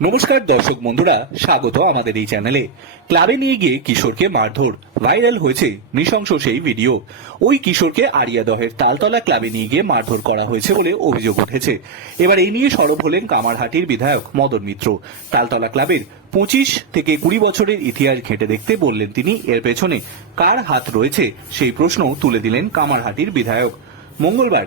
নমস্কার দর্শক বন্ধুরা, স্বাগত আমাদের এই চ্যানেলে। ক্লাবে নিয়ে গিয়ে কিশোরকে মারধর, ভাইরাল হয়েছে নৃশংস সেই ভিডিও। ওই কিশোরকে আরিয়াদহের তালতলা ক্লাবে নিয়ে গিয়ে মারধর করা হয়েছে বলে অভিযোগ উঠেছে। এবার এই নিয়ে সরব হলেন কামারহাটির বিধায়ক মদন মিত্র। তালতলা ক্লাবের পঁচিশ থেকে কুড়ি বছরের ইতিহাস ঘেঁটে দেখতে বললেন তিনি, এর পেছনে কার হাত রয়েছে সেই প্রশ্ন তুলে দিলেন কামারহাটির বিধায়ক। মঙ্গলবার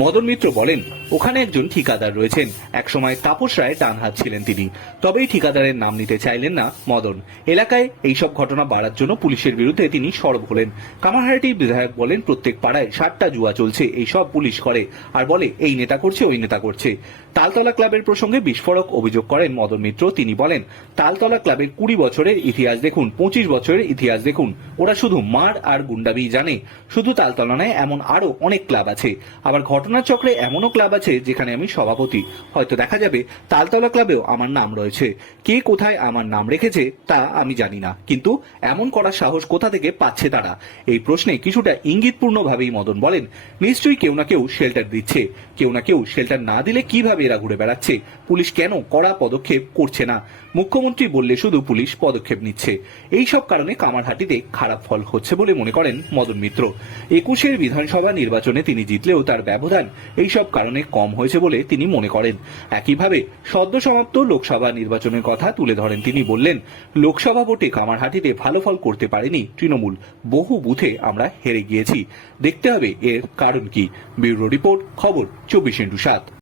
মদন মিত্র বলেন ওখানে একজন ঠিকাদার রয়েছেন। একসময় তাপস রায় ডান হাত ছিলেন তিনি। তবে এই ঠিকাদারের নাম নিতে চাইলেন না মদন। এলাকায় এইসব ঘটনা বাড়ার জন্য পুলিশের বিরুদ্ধে তিনি সরব হলেন। কামারহাটি বিধায়ক বলেন, প্রত্যেক পাড়ায় সাতটা জুয়া চলছে এই সব পুলিশ করে। আর বলে, এই নেতা করছে, ওই নেতা করছে। তালতলা ক্লাবের প্রসঙ্গে বিস্ফোরক অভিযোগ করেন মদন মিত্র। তিনি বলেন, তালতলা ক্লাবের কুড়ি বছরের ইতিহাস দেখুন, পঁচিশ বছরের ইতিহাস দেখুন। ওরা শুধু মার আর গুন্ডাবি জানে। শুধু তালতলা নয়, এমন আরও অনেক ক্লাব আছে। আবার ঘটনার চক্রে এমনও ক্লাব আছে যেখানে আমি সভাপতি। হয়তো দেখা যাবে তালতলা ক্লাবেও আমার নাম রয়েছে। কে কোথায় আমার নাম রেখেছে তা আমি জানি না। কিন্তু এমন করার সাহস কোথা থেকে পাচ্ছে তারা? এই প্রশ্নে কিছুটা ইঙ্গিতপূর্ণভাবেই মদন বলেন, নিশ্চয়ই কেউ না কেউ শেল্টার দিচ্ছে। কেউ না কেউ শেল্টার না দিলে কীভাবে এরা ঘুরে বেড়াচ্ছে? পুলিশ কেন কড়া পদক্ষেপ করছে না? মুখ্যমন্ত্রী বললে শুধু পুলিশ পদক্ষেপ নিচ্ছে। এই সব কারণে কামারহাটিতে খারাপ ফল হচ্ছে বলে মনে করেন মদন মিত্র। একুশের বিধানসভা নির্বাচনে তিনি জিতলেও তার ব্যবধান এইসব কারণে কম হয়েছে বলে তিনি মনে করেন। একইভাবে সদ্য সমাপ্ত লোকসভা নির্বাচনের কথা তুলে ধরেন তিনি বললেন, লোকসভা ভোটে কামারহাটিতে ভালো ফল করতে পারেনি তৃণমূল। বহু বুথে আমরা হেরে গিয়েছি। দেখতে হবে এর কারণ কি। ব্যুরো রিপোর্ট, খবর, চব্বিশ ইন্টু সাত।